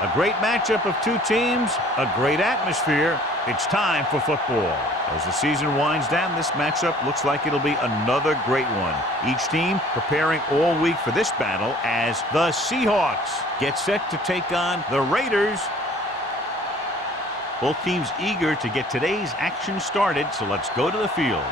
A great matchup of two teams, a great atmosphere. It's time for football. As the season winds down, this matchup looks like it'll be another great one. Each team preparing all week for this battle as the Seahawks get set to take on the Raiders. Both teams eager to get today's action started, so let's go to the field.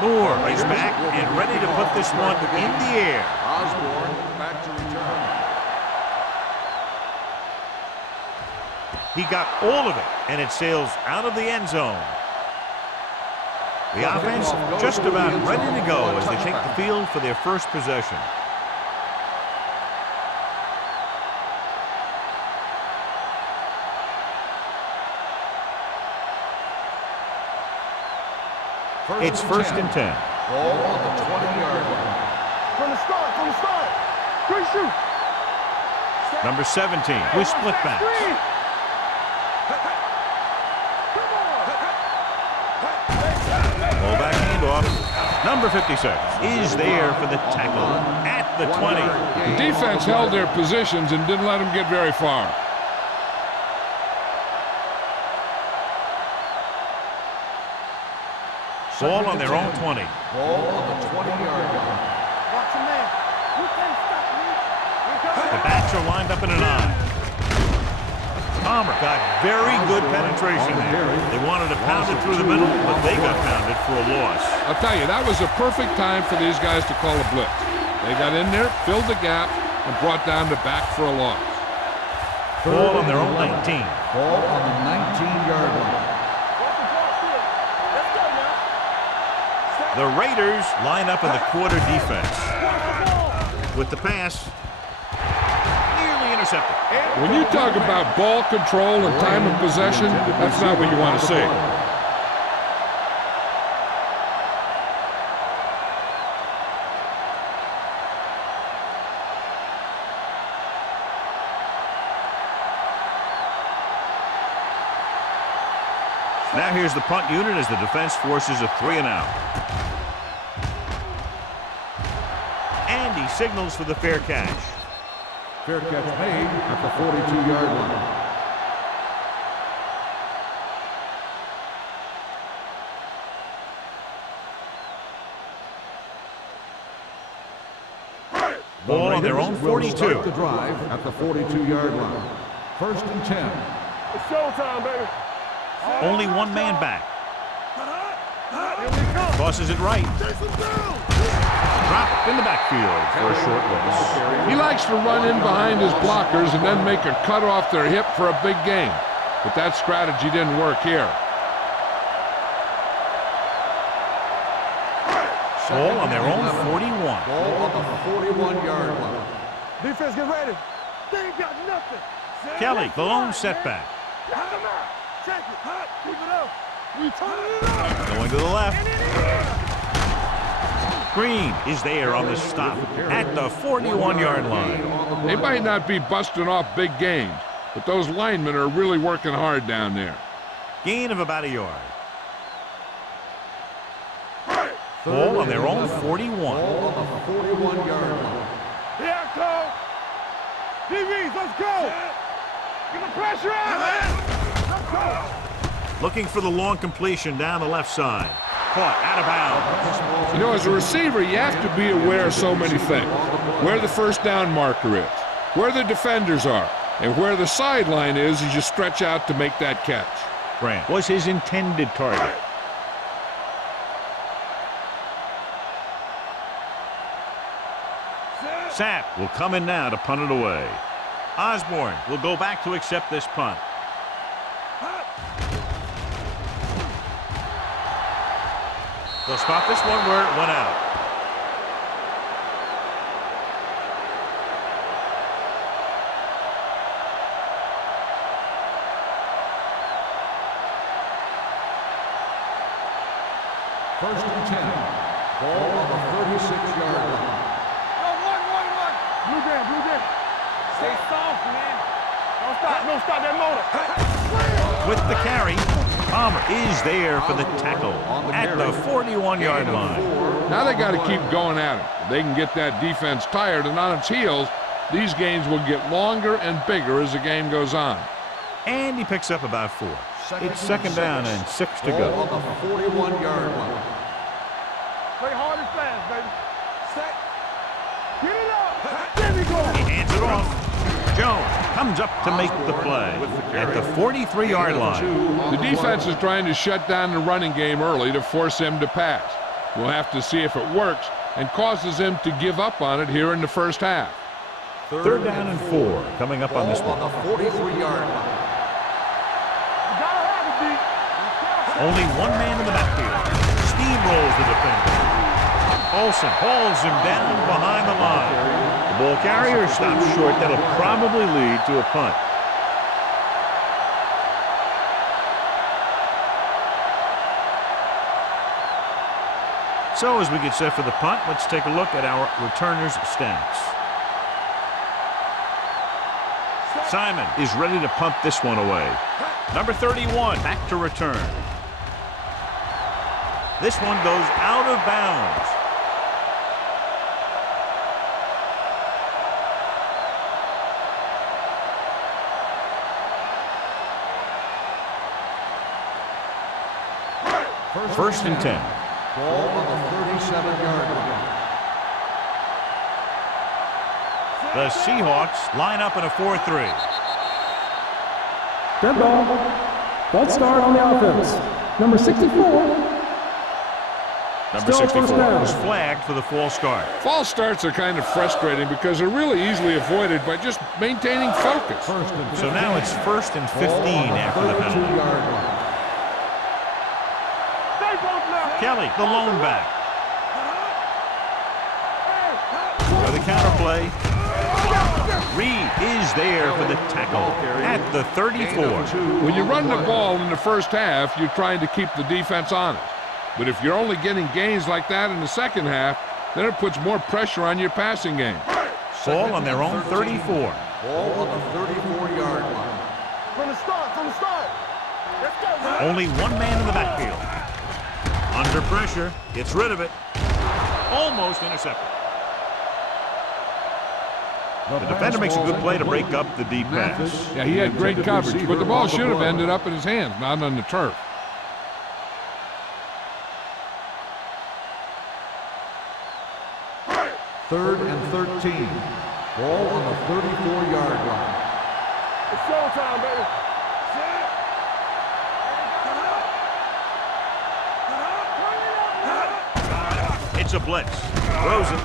Moore is back and ready to put this one in the air. Osborne back to return. He got all of it, and it sails out of the end zone. The offense just about ready to go as they take the field for their first possession. It's first and 10. Ball on the 20-yard line. From the start. Great shoot. Number 17 with split backs. Ball back handoff. Number 56 is there for the tackle at the 20. The defense held their positions and didn't let them get very far. Ball on their own 20. Ball on the 20-yard line. Watch him, man. You can't stop me. The backs are lined up in an eye. Palmer got very good penetration there. They wanted to pound it through the middle, but they got pounded for a loss. I'll tell you, that was a perfect time for these guys to call a blitz. They got in there, filled the gap, and brought down the back for a loss. Ball on their own 19. Ball on the 19-yard line. The Raiders line up in the quarter defense. With the pass, nearly intercepted. When you talk about ball control and time of possession, that's not what you want to see. Now here's the punt unit as the defense forces a 3-and-out. And he signals for the fair catch. Fair catch made at the 42-yard line. Ball on their own 42. Start the drive at the 42-yard line. First and 10. It's showtime, baby. Only one man back. Tosses it right. Drop in the backfield for a short loss. He likes to run in behind his blockers and then make a cut off their hip for a big gain. But that strategy didn't work here. Ball on their own 41. Ball on the 41-yard line. Defense, get ready. They ain't got nothing. Kelly, the lone setback. Check it. Keep it up. We turn it up. Going to the left. Green is there on the stop at the 41-yard line. They might not be busting off big gains, but those linemen are really working hard down there. Gain of about a yard. Ball on their own 41. Ball on the 41-yard line. Here, Cole. DBs, let's go. Get the pressure on, man. Let's go. Looking for the long completion down the left side. Caught out of bounds. You know, as a receiver, you have to be aware of so many things. Where the first down marker is, where the defenders are, and where the sideline is as you stretch out to make that catch. Grant was his intended target. Sapp will come in now to punt it away. Osborne will go back to accept this punt. They'll spot this one where it went out. First and 10. Ball on the 36-yard line. Blue jam. Stay soft, man. Don't stop that motor. With the carry, Palmer is there for the tackle at the 41-yard line. Now they got to keep going at it. If they can get that defense tired and on its heels, these games will get longer and bigger as the game goes on. And he picks up about 4. It's 2nd down and 6 to go. On the 41-yard line. Play hard and fast, baby. Set. Get it up. There we go. He hands it off. Jones comes up to make the play at the 43-yard line. The defense is trying to shut down the running game early to force him to pass. We'll have to see if it works and causes him to give up on it here in the first half. 3rd down and 4 coming up on this one. On the 43-yard line. Only one man in the backfield. Steamrolls the defender. Olsen hauls him down behind the line. The ball carrier stops short. That'll probably lead to a punt. So as we get set for the punt, let's take a look at our returners' stats. Simon is ready to punt this one away. Number 31 back to return. This one goes out of bounds. First and 10. Ball on the 37-yard line. The Seahawks line up in a 4-3. Dead ball. False start on the offense. Number 64. Number Still 64 first down. was flagged for the false start. False starts are kind of frustrating because they're really easily avoided by just maintaining focus. So now it's 1st and 15 after the penalty. 32-yard line. Stay both left. Kelly, the lone back. For the counter play. Reed is there for the tackle at the 34. When you run the ball in the first half, you're trying to keep the defense honest. But if you're only getting gains like that in the second half, then it puts more pressure on your passing game. Ball on their own 34. Ball on the 34-yard line. From the start. Let's go, man. Only one man in the backfield. Under pressure, gets rid of it. Almost intercepted. The defender makes a good play to break up the deep pass. Yeah, he had great coverage, but the ball should have ended up in his hands, not on the turf. Third and 13. Ball on the 34-yard line. It's showtime, baby. It's a blitz. Throws it.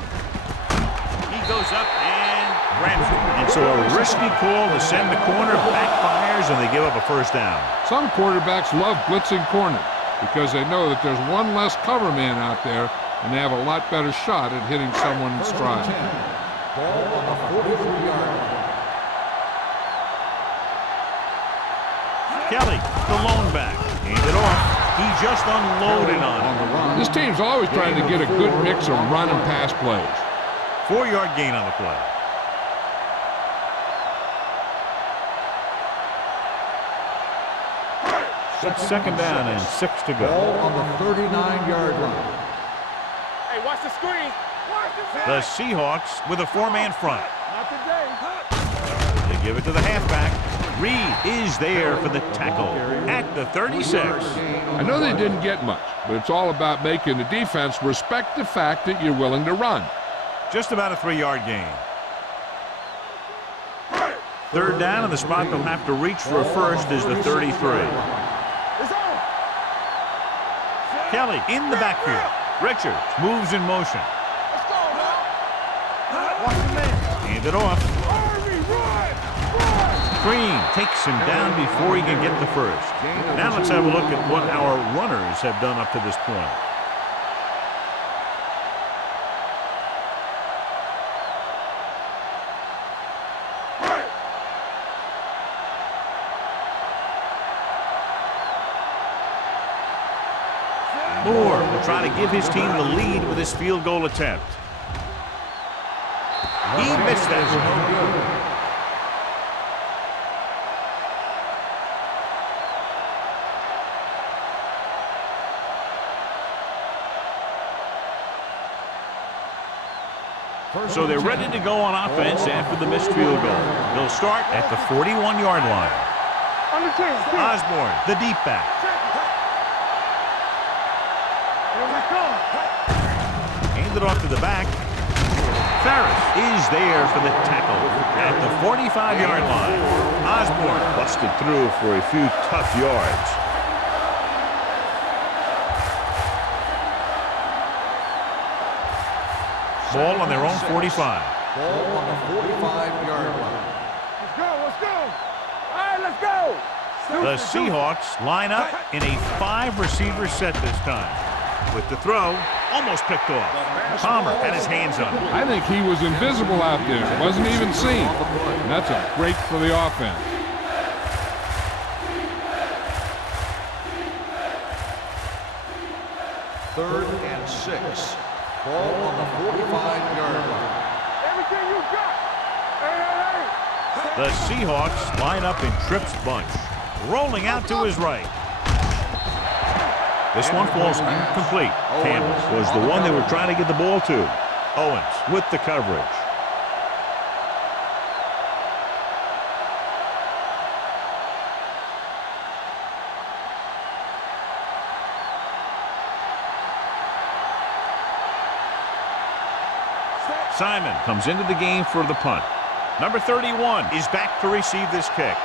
He goes up and grabs it. And so a risky call to send the corner backfires, and they give up a first down. Some quarterbacks love blitzing corners because they know that there's one less cover man out there and they have a lot better shot at hitting someone in stride. Ball on the 43-yard line. Kelly, the lone back. Handed off. He just unloaded on him. This team's always trying to get a good mix of run and pass plays. 4-yard gain on the play. It's 2nd down and 6 to go. Ball on the 39-yard line. Hey, watch the screen. The Seahawks with a 4-man front. Not today. They give it to the halfback. Reed is there for the tackle at the 36. I know they didn't get much, but it's all about making the defense respect the fact that you're willing to run. Just about a 3-yard gain. 3rd down, and the spot they'll have to reach for a first is the 33. It's on. Kelly in the backfield. Richards moves in motion. Let's go, man. Watch the man. Hand it off. Army, run. Green takes him down before he can get the first. Now let's have a look at what our runners have done up to this point. Moore will try to give his team the lead with his field goal attempt. He missed that. So they're ready to go on offense after the missed field goal. They'll start at the 41-yard line. Osborne, the deep back. Handed off to the back. Ferris is there for the tackle at the 45-yard line. Osborne busted through for a few tough yards. Ball on their own 45. Ball on the 45-yard line. Let's go, let's go. All right, let's go. The Seahawks line up in a 5-receiver set this time. With the throw, almost picked off. Palmer had his hands on it. I think he was invisible out there. Wasn't even seen. And that's a break for the offense. Third and 6. Ball on the 45-yard line. Everything you got. Hey. The Seahawks line up in Tripp's bunch. Rolling out to his right. This one falls incomplete. Campbell was the one they were trying to get the ball to. Owens with the coverage. Simon comes into the game for the punt. Number 31 is back to receive this kick.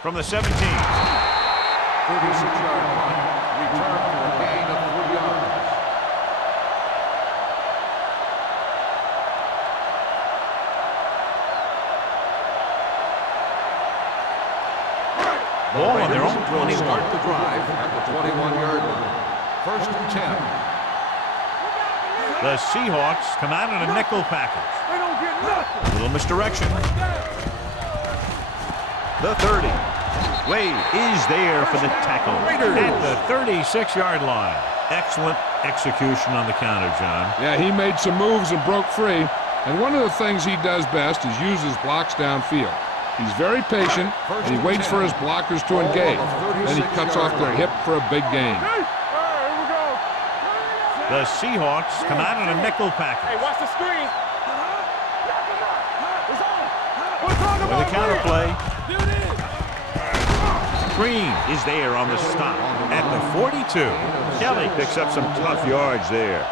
From the 17. 36-yard punt. Return for a gain of 3 yards. Ball on their own 21. Start the drive at the 21-yard line. First and 10. The Seahawks come out in a nickel package. They don't get nothing. A little misdirection. The 30. Wade is there for the tackle at the 36-yard line. Excellent execution on the counter, John. Yeah, he made some moves and broke free. And one of the things he does best is use his blocks downfield. He's very patient, and he waits for his blockers to engage. Then he cuts off their hip for a big gain. Hey, here we go. The Seahawks come out in a nickel package. Hey, watch the screen. With a counter play. Green is there on the stop at the 42. Kelly picks up some tough yards there.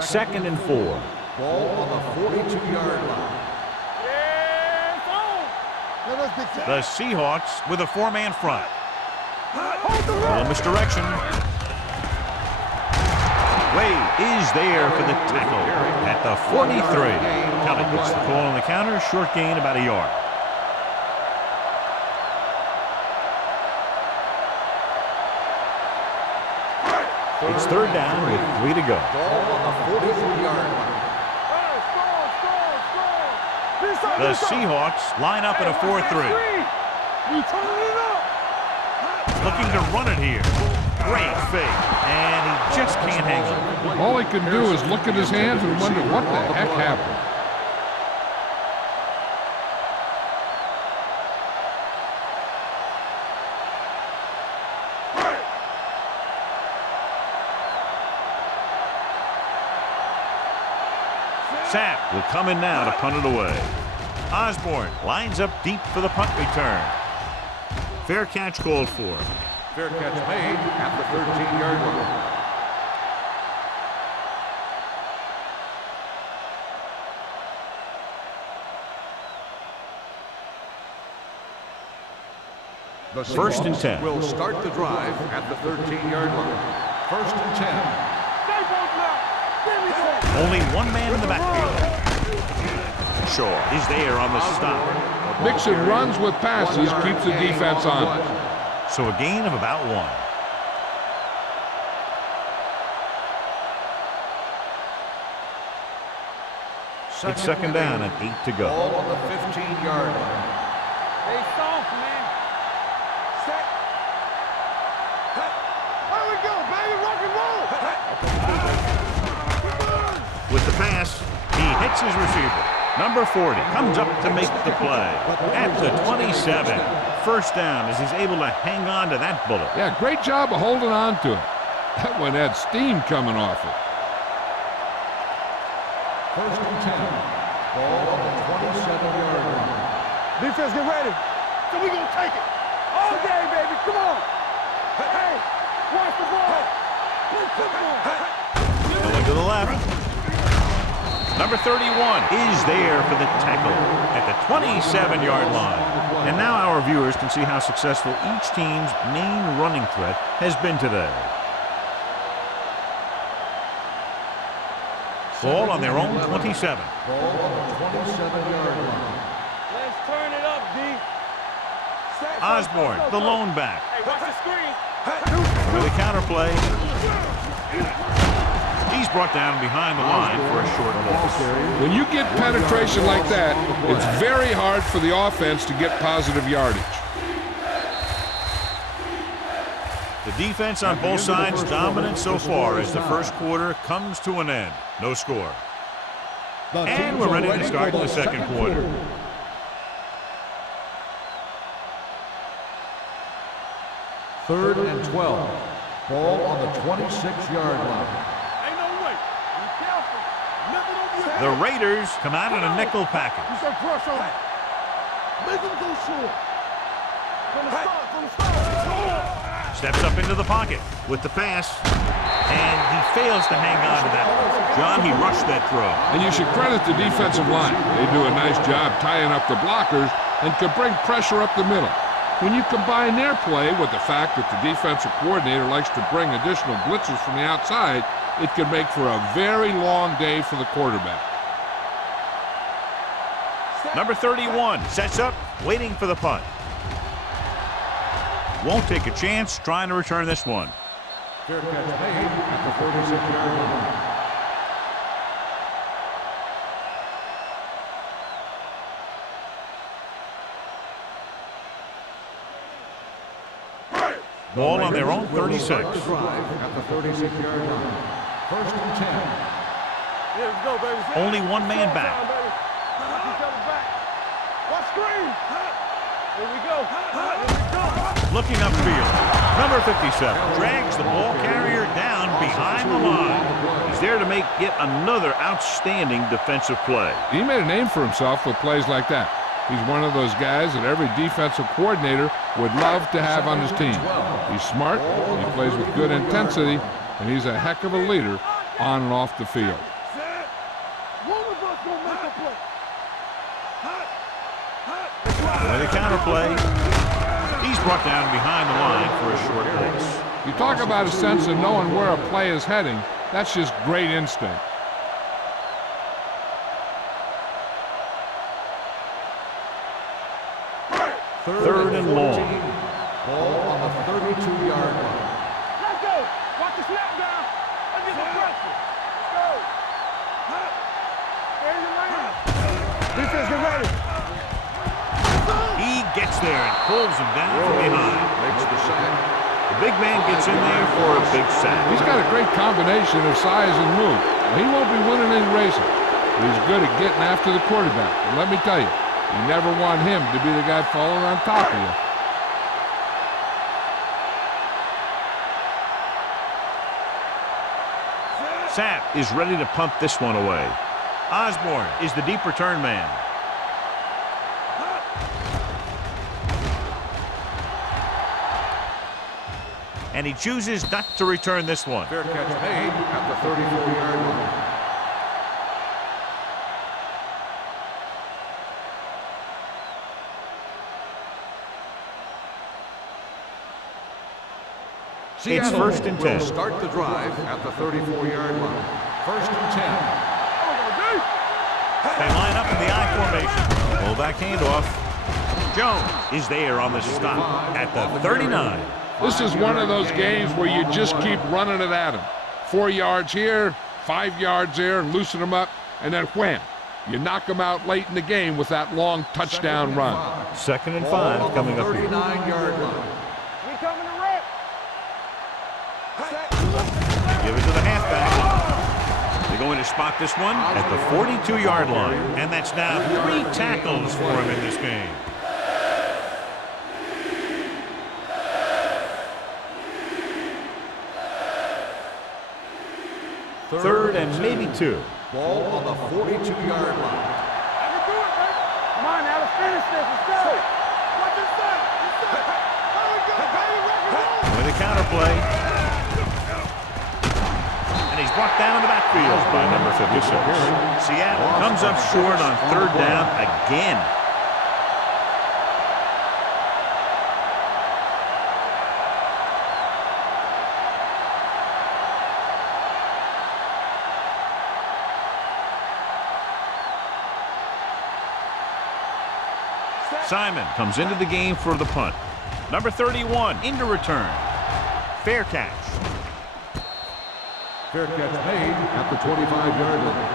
Second and 4. Ball on the 42-yard line. The Seahawks with a 4-man front. A little misdirection. Wade is there for the tackle at the 43. Kelly gets the call on the counter. Short gain, about a yard. It's third down with 3 to go. Ball on the 43-yard line. The Seahawks line up in a 4-3. Looking to run it here. Great fake. And he just can't hang on. All he can do is look at his hands and wonder what the heck happened. Sapp will come in now to punt it away. Osborne lines up deep for the punt return. Fair catch called for. Fair catch made at the 13-yard line. The First and 10. Will start the drive at the 13-yard line. First and 10. Only one man in the backfield. Shaw is there on the stop. Mixing runs with passes keeps the defense on. So a gain of about 1. It's second down and 8 to go. Ball on the 15-yard line. Stay soft, man. Set. There we go, baby. Rock and roll. With the pass, he hits his receiver. Number 40 comes up to make the play at the 27. First down as he's able to hang on to that bullet. Yeah, great job of holding on to it. That one had steam coming off it. First and 10. Ball on the 27-yard line. Defense, get ready. So we gonna take it. All day, baby. Come on. Hey, watch the ball. Play football. Going to the left. Number 31 is there for the tackle at the 27-yard line. And now our viewers can see how successful each team's main running threat has been today. Ball on their own 27. Ball on the 27-yard line. Let's turn it up, D. Osborne, the lone back. Hey, watch the screen. With a counter play. He's brought down behind the line for a short loss. When you get penetration like that, it's very hard for the offense to get positive yardage. The defense on both sides dominant so far as the first quarter comes to an end. No score. And we're ready to start the second quarter. Third and 12. Ball on the 26-yard line. Ain't no way. Be careful. Nothing over your The Raiders come out in a nickel package. You say press on it. Make him go short. From the start. Steps up into the pocket with the pass. And he fails to hang on to that. John, he rushed that throw. And you should credit the defensive line. They do a nice job tying up the blockers and can bring pressure up the middle. When you combine their play with the fact that the defensive coordinator likes to bring additional blitzes from the outside, it can make for a very long day for the quarterback. Number 31 sets up, waiting for the punt. Won't take a chance trying to return this one. Fair catch made at the 46-yard line. Ball on their own 36. At the 36-yard line. First and 10. Yeah, let's go, baby. Only one man back. Watch each other back. Watch screen. Here we go. Here we go. Looking upfield. Number 57 drags the ball carrier down behind the line. He's there to make yet another outstanding defensive play. He made a name for himself with plays like that. He's one of those guys that every defensive coordinator would love to have on his team. He's smart, he plays with good intensity, and he's a heck of a leader on and off the field. One of us gonna make a play. With a counter play, he's brought down behind the line for a short loss. You talk about a sense of knowing where a play is heading. That's just great instinct. Third and long. Ball on the 32-yard line. Let's go. Watch the snap down. Let's get some pressure. Let's go. There's your lane. Defense, get ready. He gets there and pulls him down from behind. Makes the sack. The big man gets in there for a big sack. He's got a great combination of size and move. He won't be winning any races, but he's good at getting after the quarterback. And let me tell you, you never want him to be the guy falling on top of you. Sapp is ready to punt this one away. Osborne is the deep return man. And he chooses not to return this one. Fair catch made at the 34-yard line. It's first and 10. Will start the drive at the 34-yard line. First and 10. They line up in the I formation. Pull back handoff. Jones is there on the stop at the 39. This is one of those games where you just keep running it at him. 4 yards here, 5 yards there, and loosen them up, and then wham. You knock them out late in the game with that long touchdown run. 2nd and 5 coming up here. 39-yard line. We coming to rip. Give it to the halfback. They're going to spot this one at the 42-yard line. And that's now 3 tackles for him in this game. Third and maybe 2. Ball on the 42-yard line. Come on now, let's finish this. Let's go. Watch this side. There we go, baby. Rock and roll. With a counterplay. And he's brought down in the backfield by number 56. Seattle comes up short on 3rd down again. Simon comes into the game for the punt. Number 31 into return. Fair catch. Fair catch made at the 25-yard line.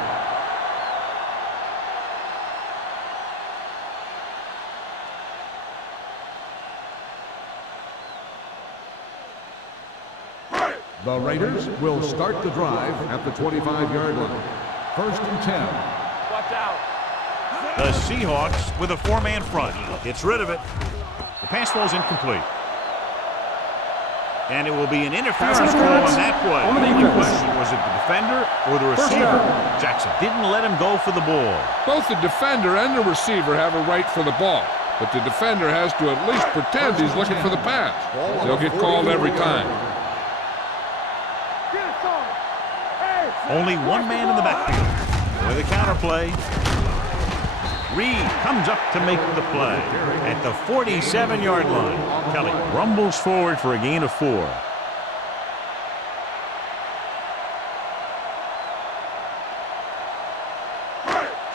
The Raiders will start the drive at the 25-yard line. 1st and 10. Watch out. The Seahawks with a 4-man front. Gets rid of it. The pass falls incomplete. And it will be an interference call on that play. The only question, was it the defender or the receiver? Jackson didn't let him go for the ball. Both the defender and the receiver have a right for the ball, but the defender has to at least pretend he's looking for the pass. They'll get called every time. Only one man in the backfield. With a counterplay. Reed comes up to make the play at the 47-yard line. Kelly rumbles forward for a gain of 4.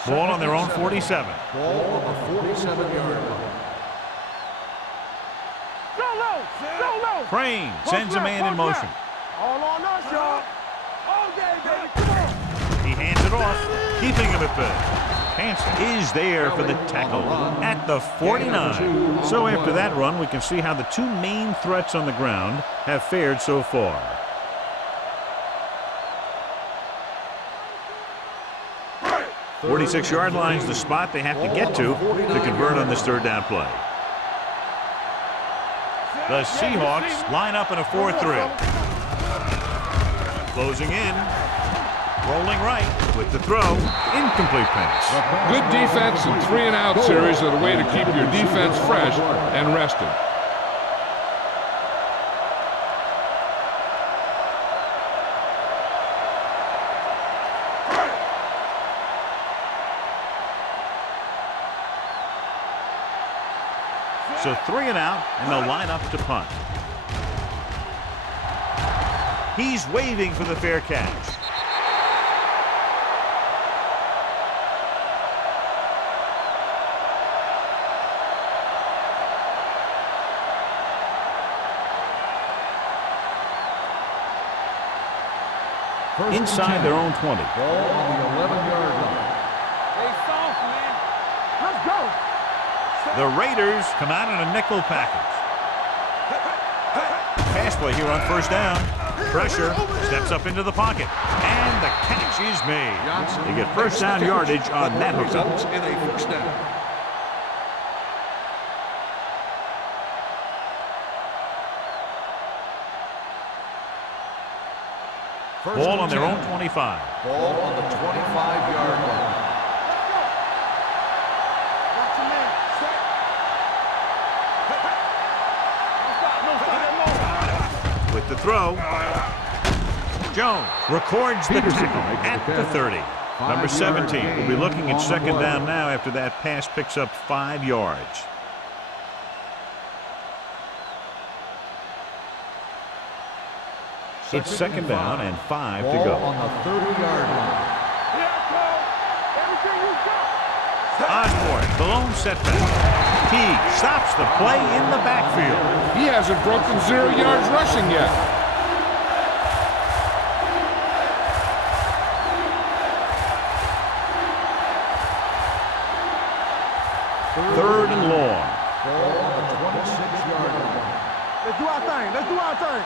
Ball on their own 47. Ball on the 47-yard line. Crane sends a man in motion. All on us, y'all. All day, baby. Come on. He hands it off, keeping him at bay. Hanson is there for the tackle at the 49. So after that run, we can see how the 2 main threats on the ground have fared so far. The 46-yard line is the spot they have to get to convert on this 3rd down play. The Seahawks line up in a 4-3. Closing in. Rolling right with the throw. Incomplete pass. Good defense and 3-and-out series are the way to keep your defense fresh and rested. So 3-and-out, and they'll line up to punt. He's waving for the fair catch. Inside their own 20. Ball on the 11-yard line. Stay soft, man. Let's go. The Raiders come out in a nickel package. Pass play here on 1st down. Pressure, steps up into the pocket. And the catch is made. They get 1st down yardage on that hookup. In a 1st down. Ball on their own 25. Ball on the 25-yard line. With the throw, Jones records the tackle at the 30. Number 17 will be looking at 2nd down now after that pass picks up 5 yards. It's 2nd down and 5 to go. On the 30-yard line. Osborne, the lone setback. He stops the play in the backfield. He hasn't broken 0 yards rushing yet. Third and long. Ball on the 26-yard line. Let's do our thing.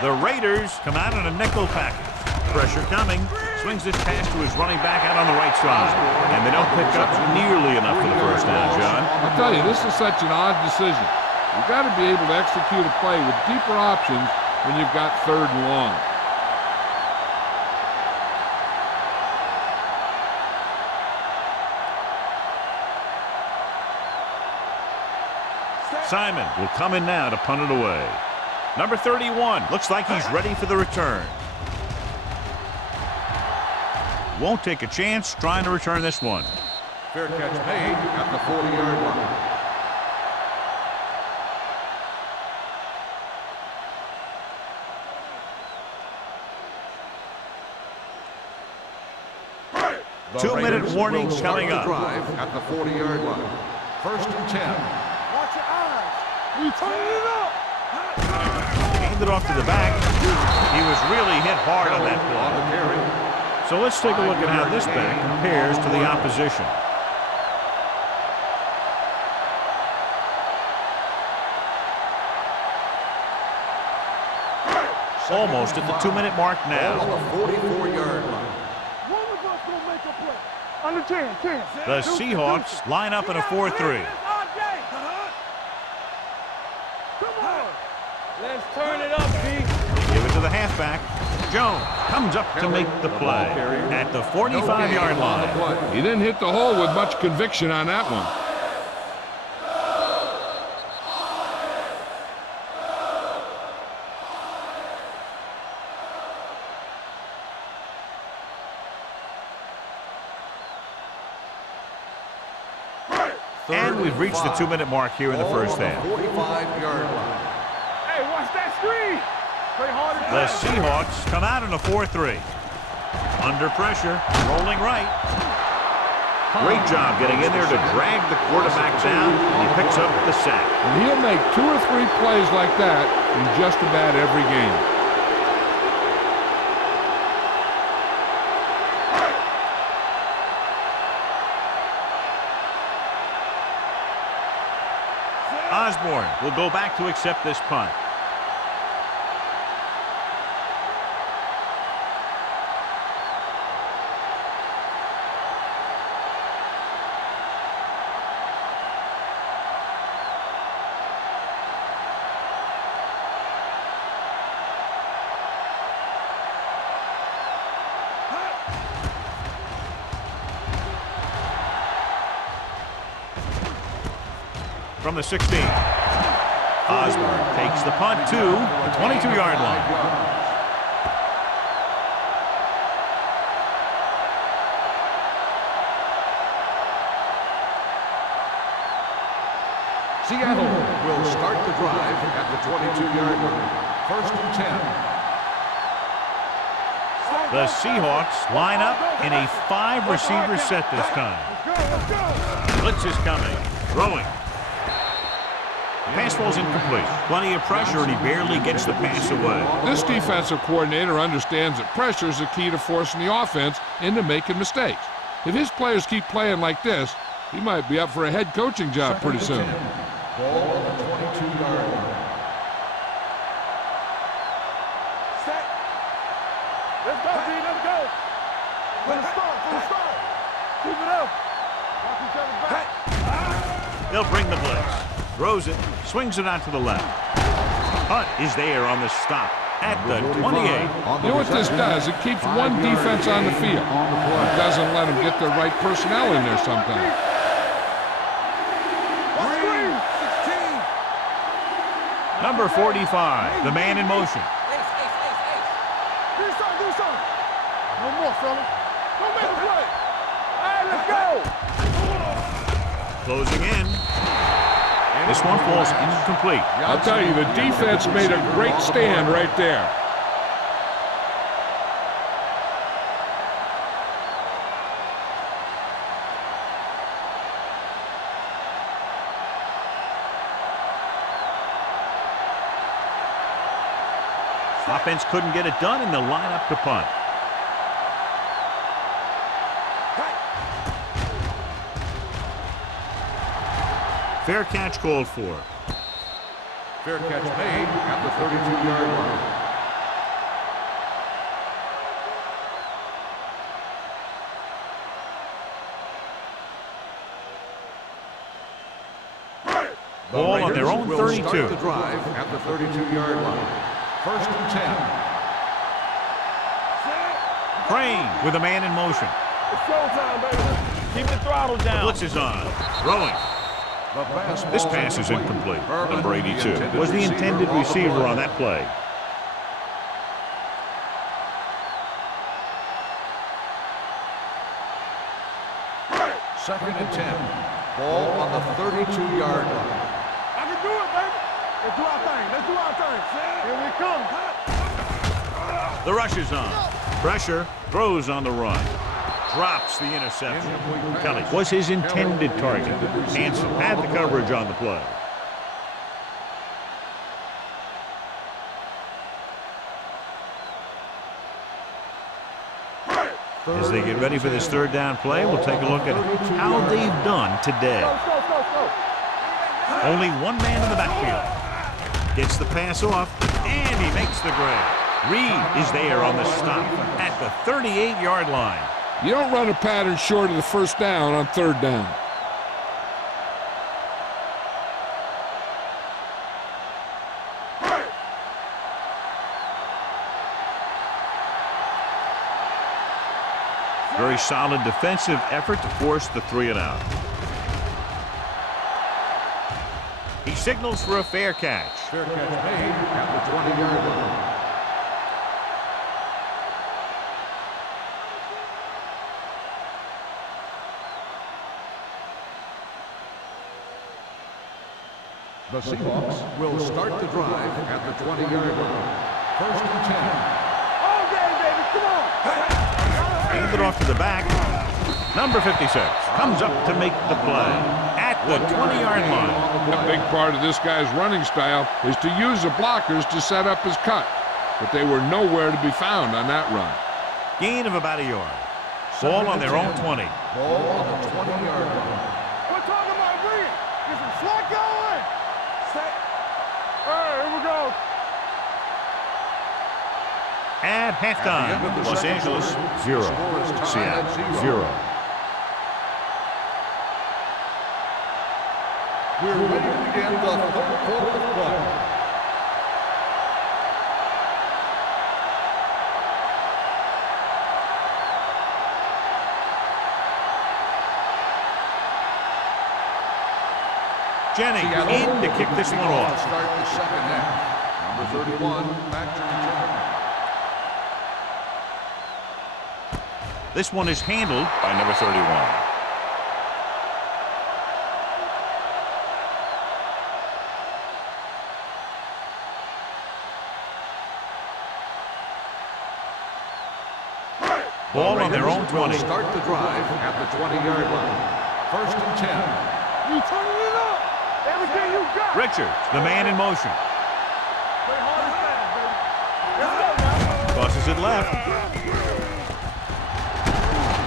The Raiders come out in a nickel package. Pressure coming. Swings this pass to his running back out on the right side. And they don't pick up nearly enough for the first down, John. I'll tell you, this is such an odd decision. You've got to be able to execute a play with deeper options when you've got 3rd and long. Simon will come in now to punt it away. Number 31 looks like he's ready for the return. Won't take a chance trying to return this one. Fair catch made at the 40-yard line. 2-minute warning coming up. Drive at the 40-yard line. 1st and 10. Watch your eyes. We turning it up. Handed off to the back. He was really hit hard on that On the play. carry. So let's take a look at how this back compares to the opposition. Almost at the 2-minute mark now. On the 44-yard line. One of us gonna make a play. Under 10. The Seahawks line up in a 4-3. Come on. Let's turn it up, B. Give it to the halfback. Jones comes up to make the play at the 45-yard line. He didn't hit the hole with much conviction on that one. And we've reached the 2-minute mark here in the first half. 45-yard line. Hey, watch that screen. Play harder. The Seahawks come out in a 4-3. Under pressure, rolling right. Great job getting in there to drag the quarterback down, and he picks up the sack. And he'll make 2 or 3 plays like that in just about every game. Osborne will go back to accept this punt. From the 16. Osborne takes the punt to the 22-yard line. Seattle will start the drive at the 22-yard line. 1st and 10. The Seahawks line up in a 5-receiver set this time. Blitz is coming. Throwing. Pass ball's incomplete. Plenty of pressure, and he barely gets the pass away. This defensive coordinator understands that pressure is the key to forcing the offense into making mistakes. If his players keep playing like this, he might be up for a head coaching job pretty soon. Ball on the 22-yard line. Set. Let's go, D. Let's go. For the start. Keep it up. Watch each other back. They'll bring the blitz. Throws it, swings it out to the left. Hunt is there on the stop at the 28. You know what this does? It keeps one defense on the field. It doesn't let them get the right personnel in there sometimes. Number 45, the man in motion. Do something. No more, fellas. Don't make a play. All right, let's go. Closing in. This one falls incomplete. I'll tell you, the defense made a great stand right there. Offense couldn't get it done, and they'll line up to punt. Fair catch called for. Fair catch made at the 32-yard line. Ball on their own Will 32. start the drive at the 32-yard line. 1st and 10. Crane with a man in motion. It's showtime, baby. Keep the throttle down. Blitz is on. Throwing. This pass is incomplete. Number 82 was the intended receiver on that play. Second and 10. Ball on the 32-yard line. I can do it, baby. Let's do our thing. Let's do our thing. Here we come. The rush is on. Pressure. Throws on the run. Drops the interception. Kelly was his intended target. Hanson had the coverage on the play. As they get ready for this third down play, we'll take a look at how they've done today. Only one man in the backfield. Gets the pass off, and he makes the grab. Reed is there on the stop at the 38-yard line. You don't run a pattern short of the first down on third down. Very solid defensive effort to force the 3-and-out. He signals for a fair catch. Fair catch made at the 20-yard line. The Seahawks will start the drive at the 20-yard line. 1st and 10. All game, baby. Come on. Hand it off to the back. Number 56 comes up to make the play at the 20-yard line. A big part of this guy's running style is to use the blockers to set up his cut, but they were nowhere to be found on that run. Gain of about a yard. Ball on their own 20. Ball on the 20-yard line. We're talking about bringing. Get some slack going. Set. All right, here we go. At halftime, Los Angeles 0, Seattle 0. We're ready to begin the third quarter of play. Jennings in to kick this one off. Start the second half. Number 31, back to return. This one is handled by number 31. Ball on their own 20. Start the drive at the 20-yard line. 1st and 10. You turning it up. Everything you got. Richards, the man in motion. Play hard and fast, baby. Let's go now. Crosses it left.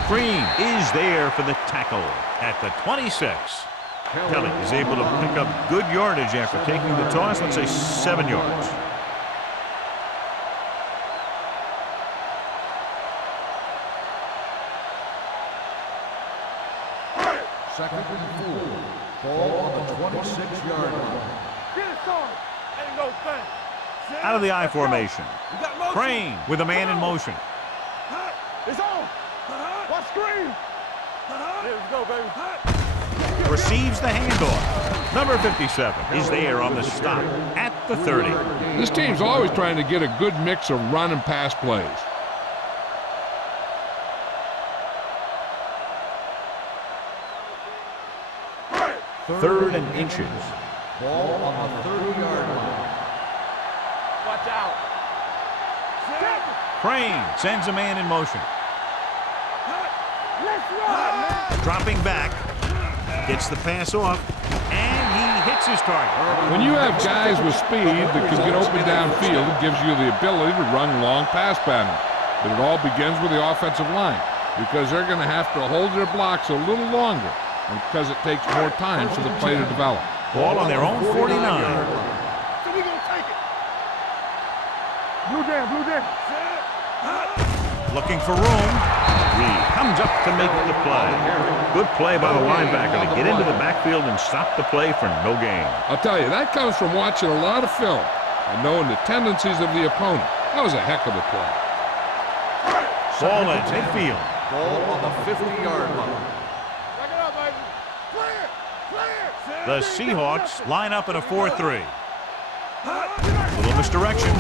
Green is there for the tackle at the 26. Kelly is able to pick up good yardage after taking the toss, let's say 7 yards. Second and 4. Ball on the 26-yard line. Get it started. Ain't no thing. Out of the I formation. You got motion. Crane with a man in motion. It's on. Watch screen. Here we go, baby. Receives the handoff. Number 57 is there on the stop at the 30. This team's always trying to get a good mix of run and pass plays. Third and inches. Ball on the 30-yard line. Watch out. Crane sends a man in motion. Let's run, man. Dropping back. Gets the pass off. And he hits his target. When you have guys with speed that can get open downfield, it gives you the ability to run long pass patterns. But it all begins with the offensive line, because they're going to have to hold their blocks a little longer, and because it takes more time for the play to develop. Ball on their own 49. So we gonna take it. Blue down, blue down. looking for room. Reed comes up to make the play. Good play by the linebacker to get into the backfield and stop the play for no gain. I'll tell you, that comes from watching a lot of film and knowing the tendencies of the opponent. That was a heck of a play. Ball at midfield. Ball on the 50-yard line. Back it up, baby. Clear! Clear! The Seahawks line up in a 4-3. Little misdirection.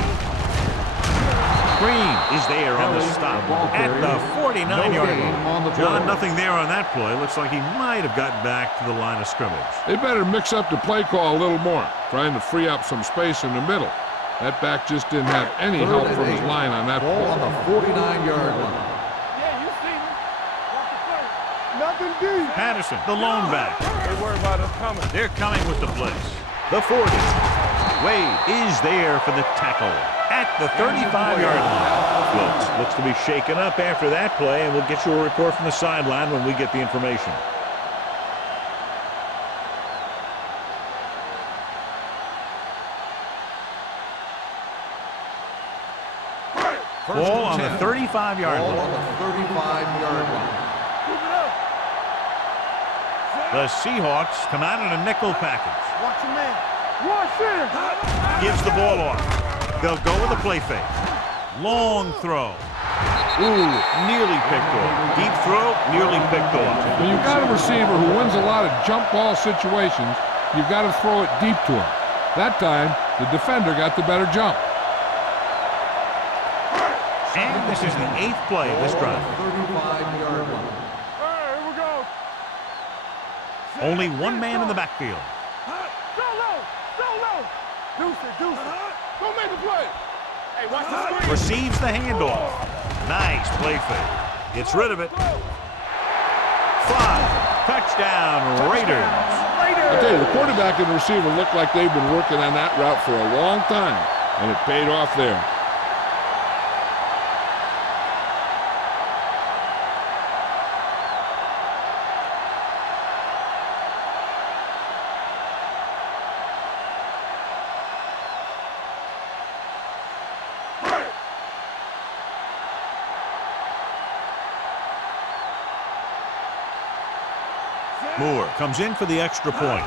Green is there on the stop at the 49-yard line. John, nothing there on that play. Looks like he might have gotten back to the line of scrimmage. They better mix up the play call a little more, trying to free up some space in the middle. That back just didn't have any help from his line on that Ball play. on the 49-yard line. Yeah, you see me. Watch the play. Nothing deep. Patterson, the lone back. They worry about us coming. They're coming with the blitz. The 40. Wade is there for the tackle at the 35-yard line. Wilkes looks to be shaken up after that play, and we'll get you a report from the sideline when we get the information. Ball on the 35-yard Ball line. on the 35-yard line. Keep it up. The Seahawks come out in a nickel package. Watch your man. Watch him. Gives the ball off. They'll go with a play fake. Long throw. Ooh, nearly picked off. Deep throw, nearly picked off. When you've got a receiver who wins a lot of jump ball situations, you've got to throw it deep to him. That time, the defender got the better jump. And this is the 8th play of this drive. 35-yard line. All right, here we go. Only one man in the backfield. Go low. Go low. Deuce it. Deuce it. Go make the play. Hey, watch the screen. Receives the handoff. Nice play fake. Gets rid of it. 5. Touchdown, Raiders. I tell you, the quarterback and the receiver look like they've been working on that route for a long time, and it paid off there. Moore comes in for the extra point.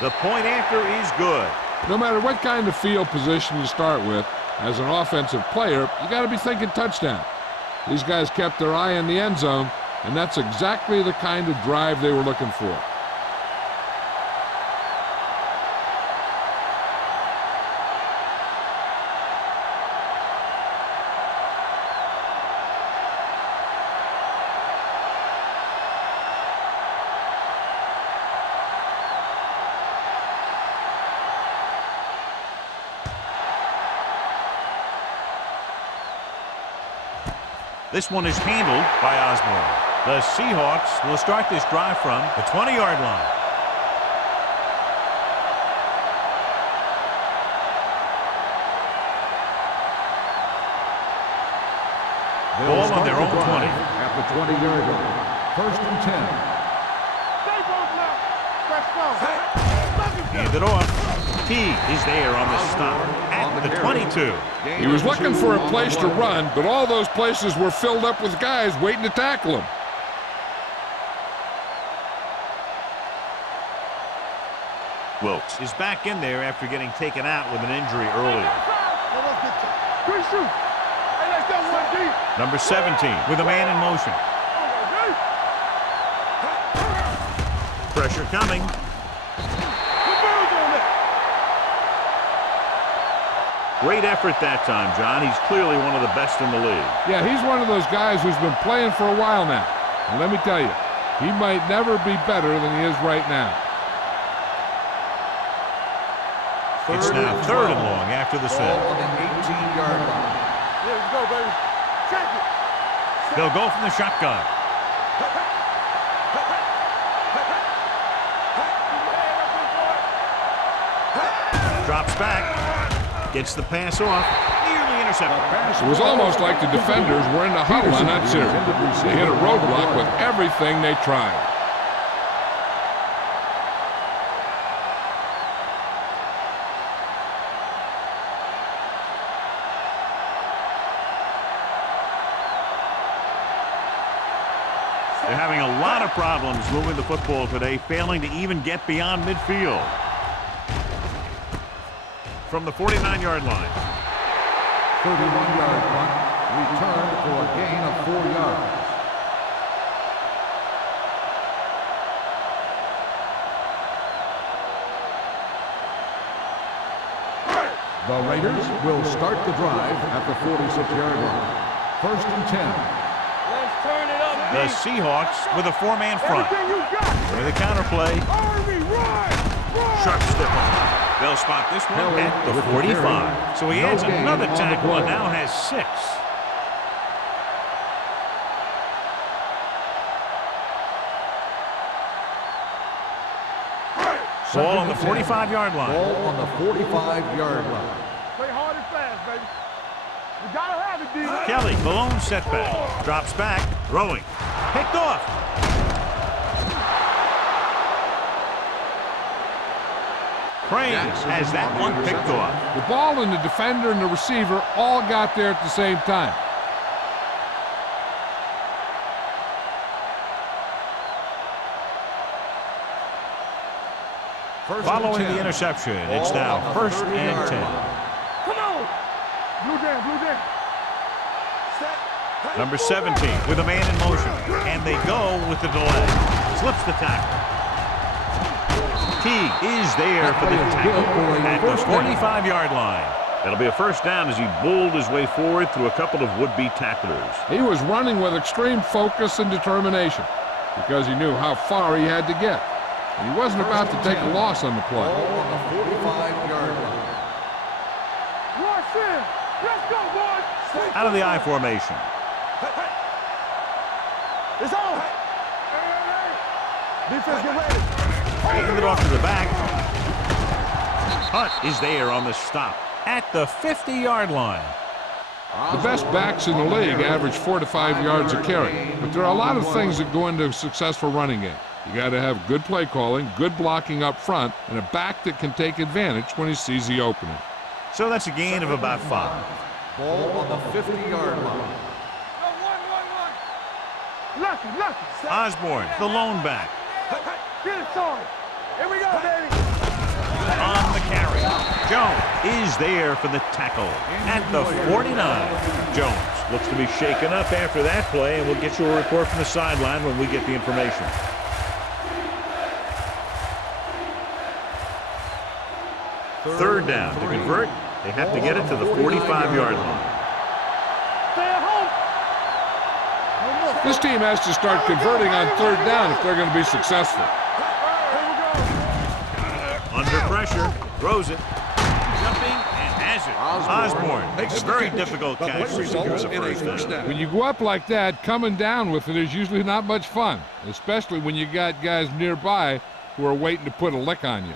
The point after is good. No matter what kind of field position you start with, as an offensive player, you got to be thinking touchdown. These guys kept their eye on the end zone, and that's exactly the kind of drive they were looking for. This one is handled by Osborne. The Seahawks will start this drive from the 20-yard line. Ball on their own 20. At the 20-yard line. 1st and 10. Stay close now. Press slow. Hand it off. T is there on the stop at the 22. He was looking for a place to run, but all those places were filled up with guys waiting to tackle him. Wilkes is back in there after getting taken out with an injury earlier. Good shoot. Hey, let's go one deep. Number 17 with a man in motion. Pressure coming. Great effort that time, John. He's clearly one of the best in the league. Yeah, he's one of those guys who's been playing for a while now. And let me tell you, he might never be better than he is right now. It's now 3rd and long after the Ball snap. on the 18-yard line. Yeah, let's go, baby. Check it. They'll go from the shotgun. Drops back. Gets the pass off. Nearly intercepted. It was almost like the defenders were in the huddle on that series. They hit a roadblock with everything they tried. They're having a lot of problems moving the football today, failing to even get beyond midfield. From the 49-yard line. 31-yard punt, returned for a gain of 4 yards. The Raiders will start the drive at the 46-yard line. 1st and 10. Let's turn it up, The Seahawks with a 4-man front. Everything you got. With a counterplay. Army, run! Sharp step on. They'll spot this one Kelly at the with the 45. carry. So he No adds gain another on the tackle and play. now has 6. Ball on the 45-yard line. Ball on the 45-yard line. Play hard and fast, baby. You gotta have it, D. Kelly, the lone setback. Drops back, throwing. Picked off. Crane has that one picked off. The ball and the defender and the receiver all got there at the same time. Following the interception, it's now 1st and 10. Come on! Blue jam, blue jam. Number 17 with a man in motion. And they go with the delay. Slips the tackle. Teague is there for the tackle at the 45-yard line. That'll be a 1st down as he bowled his way forward through a couple of would-be tacklers. He was running with extreme focus and determination because he knew how far he had to get. And he wasn't about to take a loss on the play. Ball on the 45-yard line. Rush in. Let's go, boys. Out of the I formation. It's on. Defense, get ready. Handed it off to the back. Hunt is there on the stop at the 50-yard line. The best backs in the league average 4 to 5 yards a carry. But there are a lot of things that go into a successful running game. You got to have good play calling, good blocking up front, and a back that can take advantage when he sees the opening. So that's a gain of about 5. Ball on the 50-yard line. Lucky. Osborne, the lone back. Get it, Sarge. Here we go, baby. On the carry. Jones is there for the tackle at the 49. Jones looks to be shaken up after that play, and we'll get you a report from the sideline when we get the information. Third down. To convert, they have to get it to the 45-yard line. Stay at home. This team has to start converting on 3rd down if they're going to be successful. Under pressure, throws it. Jumping and has it. Osborne makes a very difficult catch to secure the first down. When you go up like that, coming down with it is usually not much fun, especially when you got guys nearby who are waiting to put a lick on you.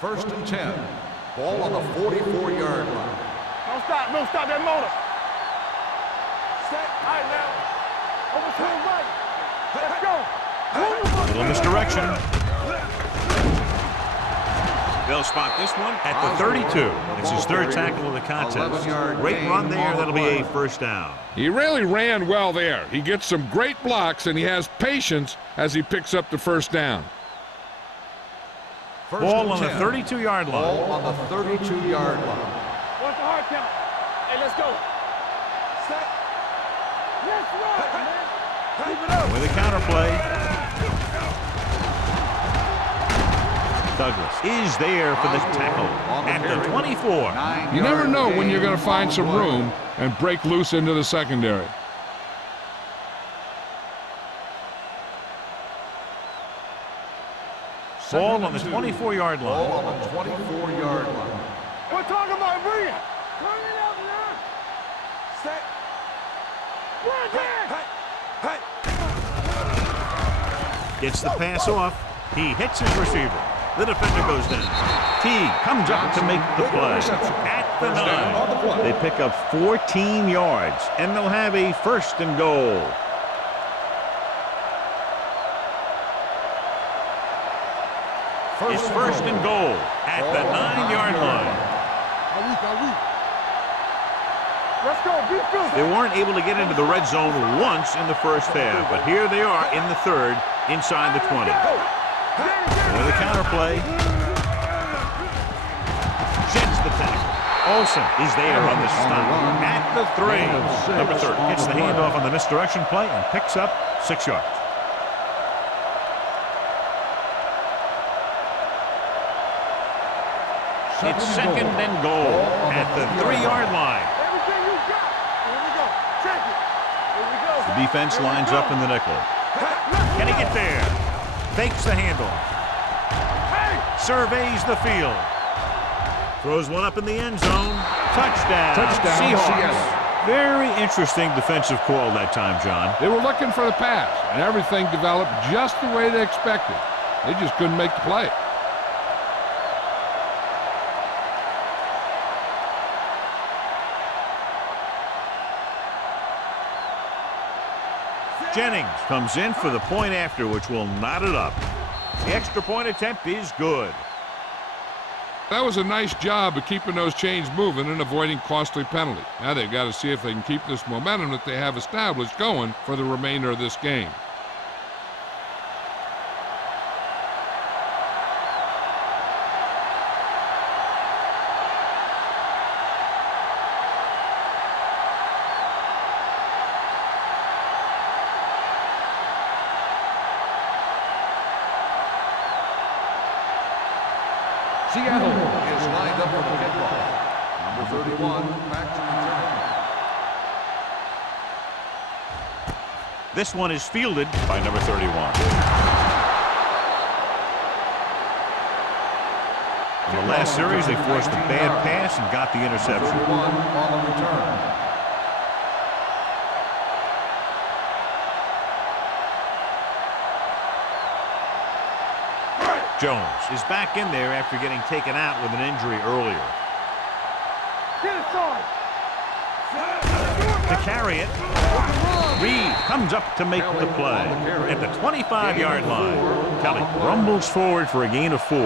1st and 10. Ball on the 44-yard line. Don't stop that motor. Set. All right, now. Over to the right. Let's go. Little misdirection. They'll spot this one at the 32. It's his 3rd tackle of the contest. Great run there. That'll be a 1st down. He really ran well there. He gets some great blocks, and he has patience as he picks up the 1st down. Ball on the 32-yard line. Ball on the 32-yard line. What's the hard count? Hey, let's go. Set. Let's run, man. Keep it up. With a counterplay. Douglas is there for the tackle at the 24. You never know when you're going to find some room and break loose into the secondary. Ball on the 24-yard line. Ball on the 24-yard line. We're talking about brilliant. Turn it up now. Set. Gets the pass off. He hits his receiver. The defender goes down. Teague comes up to make the play at the 9. They pick up 14 yards, and they'll have a 1st and goal. It's 1st and goal at the 9-yard line. Let's go. Beat Goose. They weren't able to get into the red zone once in the first half, but here they are in the third, inside the 20. With the counterplay. Jets the tackle. Olsen is there on the stop at the 3. Number 30 gets the handoff on the misdirection play and picks up 6 yards. It's second and goal at the 3-yard line. Everything you got. Here we go. Check it. Here we go. The defense lines up in the nickel. Can he get there? Fakes the handoff. Surveys the field. Throws one up in the end zone. Touchdown. Seahawks. Very interesting defensive call that time, John. They were looking for the pass, and everything developed just the way they expected. They just couldn't make the play. Jennings comes in for the point after, which will knot it up. The extra point attempt is good. That was a nice job of keeping those chains moving and avoiding costly penalty. Now they've got to see if they can keep this momentum that they have established going for the remainder of this game. Seattle is lined up for the kickoff. Number 31, back to return. This one is fielded by number 31. In the last series, they forced a bad pass and got the interception. 31 on the return. Jones is back in there after getting taken out with an injury earlier. Get it, Sarge. To carry it, Reed comes up to make the play at the 25-yard line. Kelly rumbles forward for a gain of 4.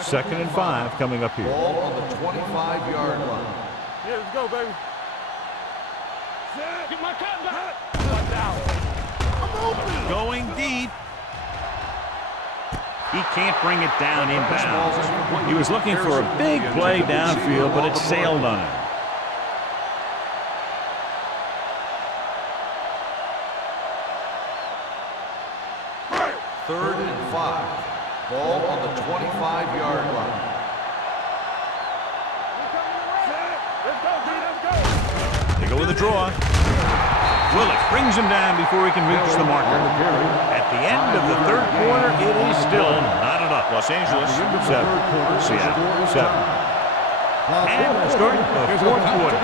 Second and 5 coming up here. Ball on the 25-yard line. Yeah, let's go, baby. Get my cut back. I'm open. Going deep. He can't bring it down inbounds. He was looking for a big play downfield, but it sailed on him. Third and 5. Ball on the 25-yard line. Let's go, D. Let's go. They go with a draw. Willis brings him down before he can reach the marker. At the end of the third quarter, it is still knotted up. Los Angeles 7, Seattle 7. And the start of the fourth quarter.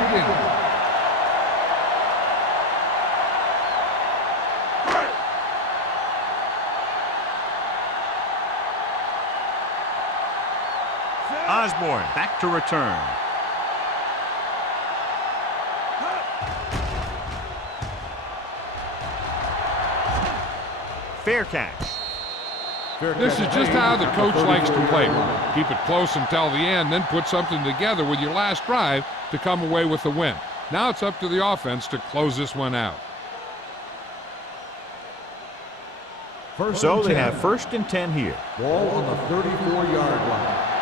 Osborne back to return. Fair catch. This is just how the coach likes to play. Keep it close until the end, then put something together with your last drive to come away with the win. Now it's up to the offense to close this one out. So they have first and 10 here. Ball on the 34-yard line.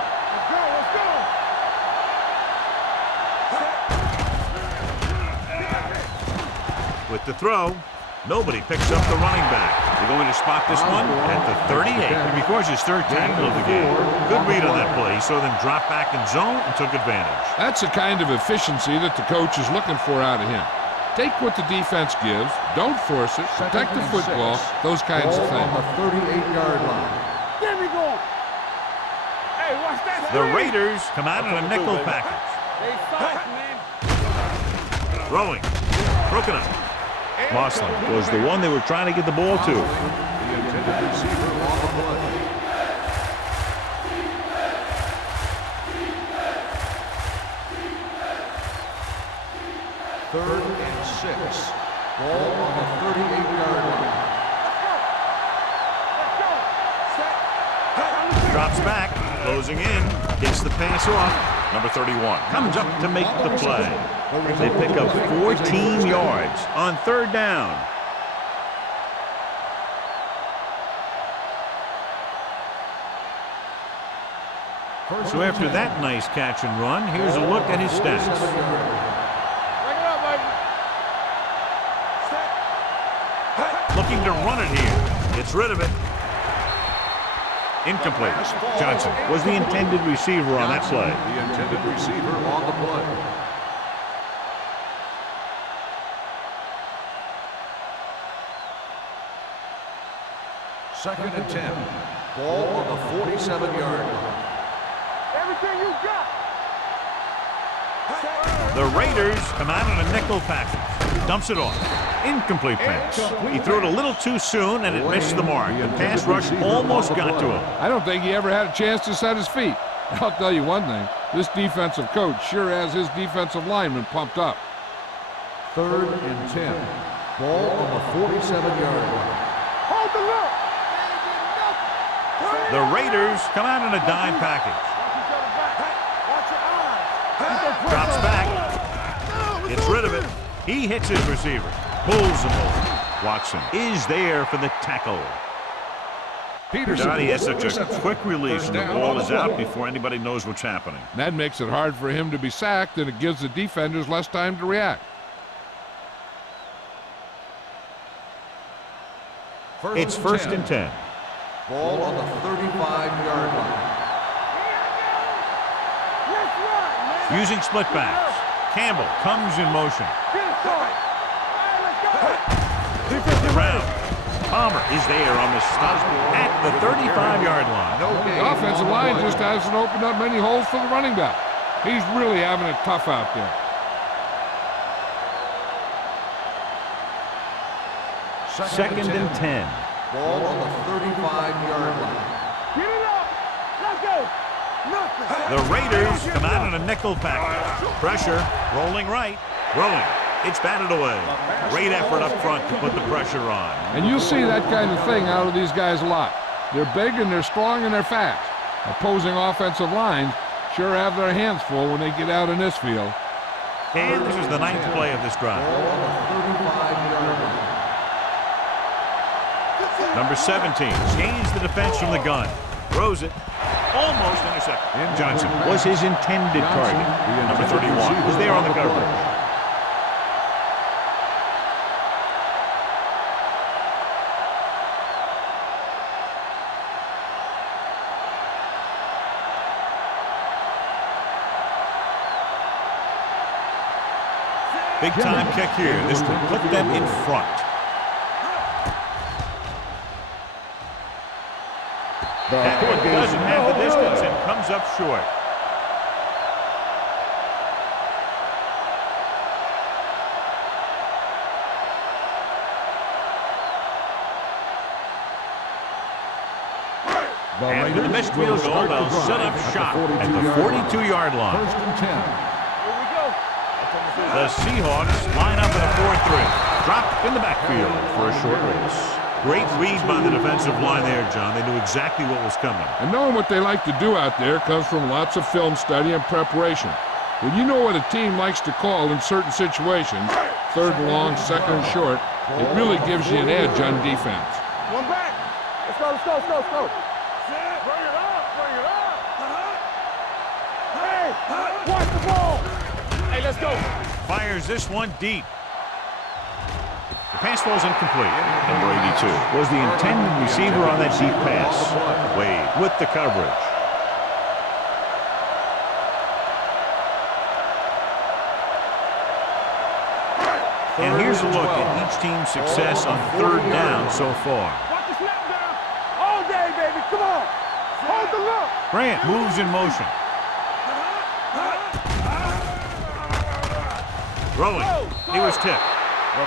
With the throw, nobody picks up the running back. They're going to spot this one at the 38. He records his third tackle of the game. Good read on that play. He saw them drop back in zone and took advantage. That's the kind of efficiency that the coach is looking for out of him. Take what the defense gives, don't force it, protect the football, those kinds of things. On the 38-yard line. There we go. Hey, watch that. The Raiders come out in a nickel package. They soft, man. Throwing. Broken up. Mosley was the one they were trying to get the ball to. The intended receiver on the play. Third and 6. Ball on the 38-yard line. Let's go. Set. Drops back, closing in, gets the pass off. Number 31 comes up to make the play. They pick up 14 yards on third down. So after that nice catch and run, here's a look at his stats. Bring it up, baby. Looking to run it here. Gets rid of it. Incomplete. Johnson was the intended receiver on that play. The intended receiver on the play. Second and 10. Ball on the 47-yard line. Everything you got. The Raiders come out on a nickel package. Dumps it off. Incomplete pass. He threw it a little too soon and it missed the mark. The pass rush almost got to him. I don't think he ever had a chance to set his feet. I'll tell you one thing. This defensive coach sure has his defensive lineman pumped up. Third and 10. Ball on the 47-yard line. Hold the look. The Raiders come out in a dime package. Watch your eyes. Drops back. Gets rid of it. He hits his receiver. Pulls him over. Watson is there for the tackle. Johnny has such a quick release and the ball is out before anybody knows what's happening. That makes it hard for him to be sacked, and it gives the defenders less time to react. It's first and 10. Ball on the 35-yard line. Using split backs. Campbell comes in motion. Around. Palmer is there on the stop at the 35-yard line. The offensive line just hasn't opened up many holes for the running back. He's really having it tough out there. Second and 10. Ball on the 35-yard line. Get it up. Let's go. Nothing. The Raiders come out in a nickel package. Pressure, rolling right, rolling. It's batted away. Great effort up front to put the pressure on. And you'll see that kind of thing out of these guys a lot. They're big and they're strong and they're fast. Opposing offensive lines sure have their hands full when they get out in this field. And this is the 9th play of this drive. Ball on the 35-yard line. Number 17 gains the defense from the gun. Throws it. Almost intercepted. Johnson was his intended target. Number 31 was there on the coverage. Big time kick here. This will put them in front. That one doesn't have the distance and comes up short. After the missed field goal, they'll set up shop at the 42-yard line. First and 10. Here we go. The Seahawks line up in a 4-3. Drop in the backfield for a short race. Great read by the defensive line there, John. They knew exactly what was coming. And knowing what they like to do out there comes from lots of film study and preparation. When you know what a team likes to call in certain situations, third and long, second and short, it really gives you an edge on defense. One back. Let's go, let's go, let's go, let's go. Bring it up, bring it up. Hey, watch the ball. Hey, let's go. Fires this one deep. The pass falls incomplete. Number 82 was the intended receiver on that deep pass. Wade with the coverage. And here's a look at each team's success on third down so far. Watch the snap down. All day, baby. Come on. Hold the look. Grant moves in motion. Throwing. He was tipped.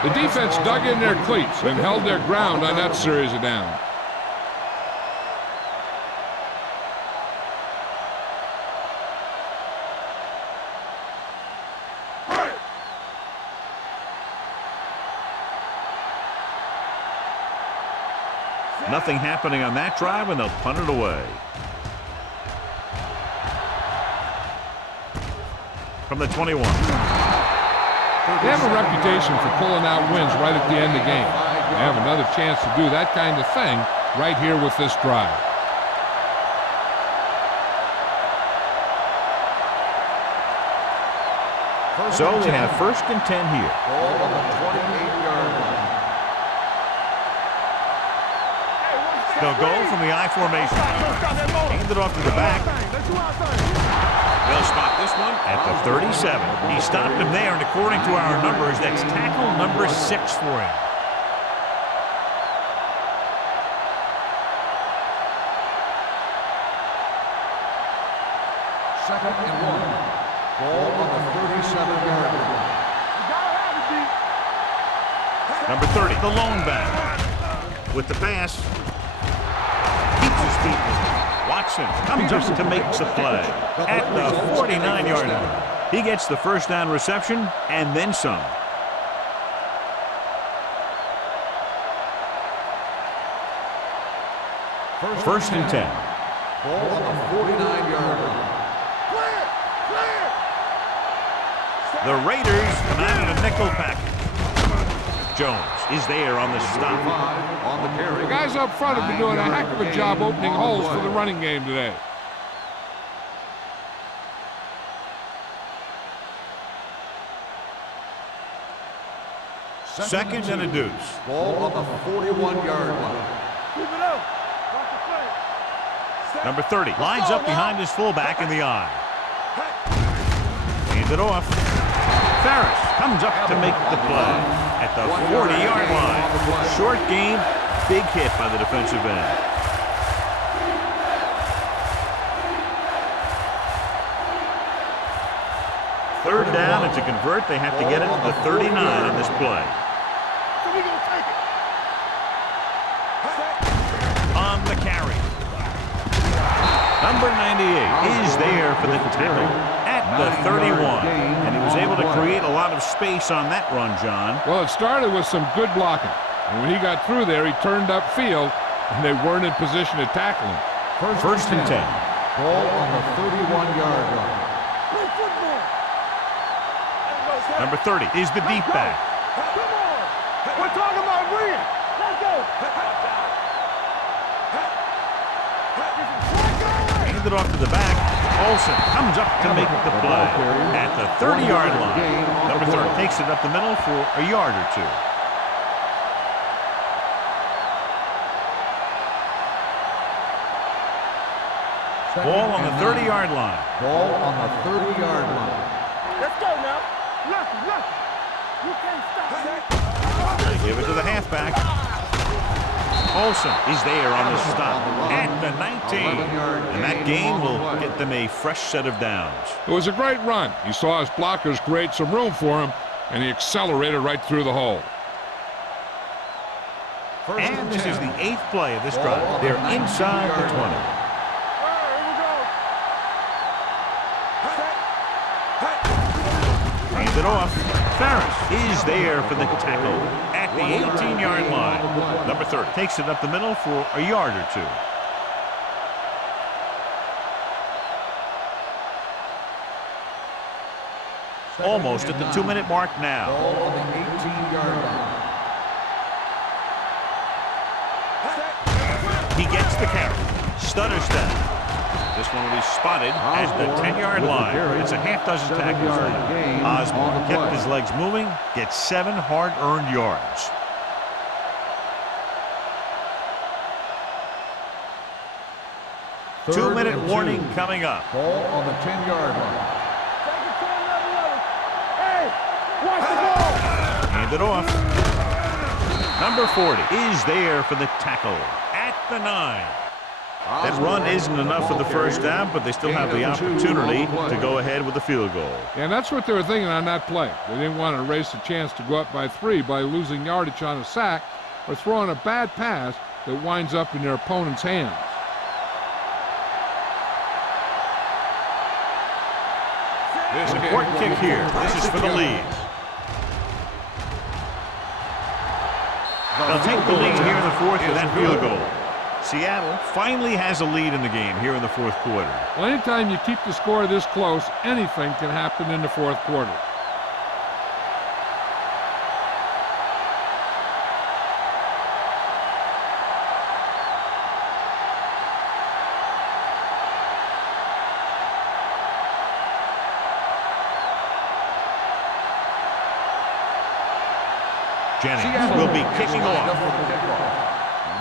The defense dug in their cleats and held their ground on that series of downs. Nothing happening on that drive, and they'll punt it away. from the 21. They have a reputation for pulling out wins right at the end of the game. They have another chance to do that kind of thing right here with this drive. So they have 1st and 10 here. Ball on the 28-yard line. They'll go from the I formation. Hand it off to the back. They'll spot this one at the 37. He stopped him there, and according to our numbers, that's tackle number 6 for him. Second and 1. Ball on the 37-yard line. Number 30, the lone back. With the pass. Keeps his feet moving. Watson comes up to make the play at the 49-yard line. He gets the 1st down reception and then some. First and 10. Ball on the 49-yard line. The Raiders come out in a nickel package. Jones is there on the stop. On the carry. The guys up front have been doing a heck of a job opening holes for the running game today. Second and a deuce. Ball on the 41-yard line. Keep it up. Watch the play. Number 30 lines up behind his fullback in the eye. Hands it off. Ferris comes up to make the play at the 40-yard line. Short game, big hit by the defensive end. Third down, and to convert, they have to get it to the 39 in this play. So we gonna take it. On the carry. Number 98 is there for the tackle at the 31. And he was able to create a lot of space on that run, John. Well, it started with some good blocking. And when he got through there, he turned upfield, and they weren't in position to tackle him. First and 10. Ball on the 31-yard line. Play football. Number 30 is the deep back. Come on. We're talking about win. Let's go. Hand it off to the back. Olsen comes up to make the play at the 30-yard line. Number 30 takes it up the middle for a yard or two. Ball on the 30-yard line. Ball on the 30-yard line. Let's go now. Lucky. You can't stop that. They give it to the halfback. Olsen is there on the stop at the 19. And that gain will get them a fresh set of downs. It was a great run. He saw his blockers create some room for him, and he accelerated right through the hole. And this is the 8th play of this drive. They're inside the 20. Hands it off. Ferris is there for the tackle at the 18-yard line. Number 30 takes it up the middle for a yard or two. Almost at the 2-minute mark now. Ball on the 18-yard line. He gets the carry. Stutter step. This one will be spotted as the 10-yard line. It's a half dozen tackles. Osborne kept his legs moving, gets 7 hard-earned yards. Two-minute warning coming up. Ball on the 10-yard line. Hey, watch the ball. Hand it off. Number 40 is there for the tackle at the 9. That run isn't enough for the first down, but they still have the opportunity to go ahead with the field goal. And that's what they were thinking on that play. They didn't want to erase the chance to go up by 3 by losing yardage on a sack or throwing a bad pass that winds up in their opponent's hands. There's an important kick here. This is for the lead. They'll take the lead here in the 4th with that field goal. Seattle finally has a lead in the game here in the fourth quarter. Well, anytime you keep the score this close, anything can happen in the fourth quarter. Jennings will be kicking off.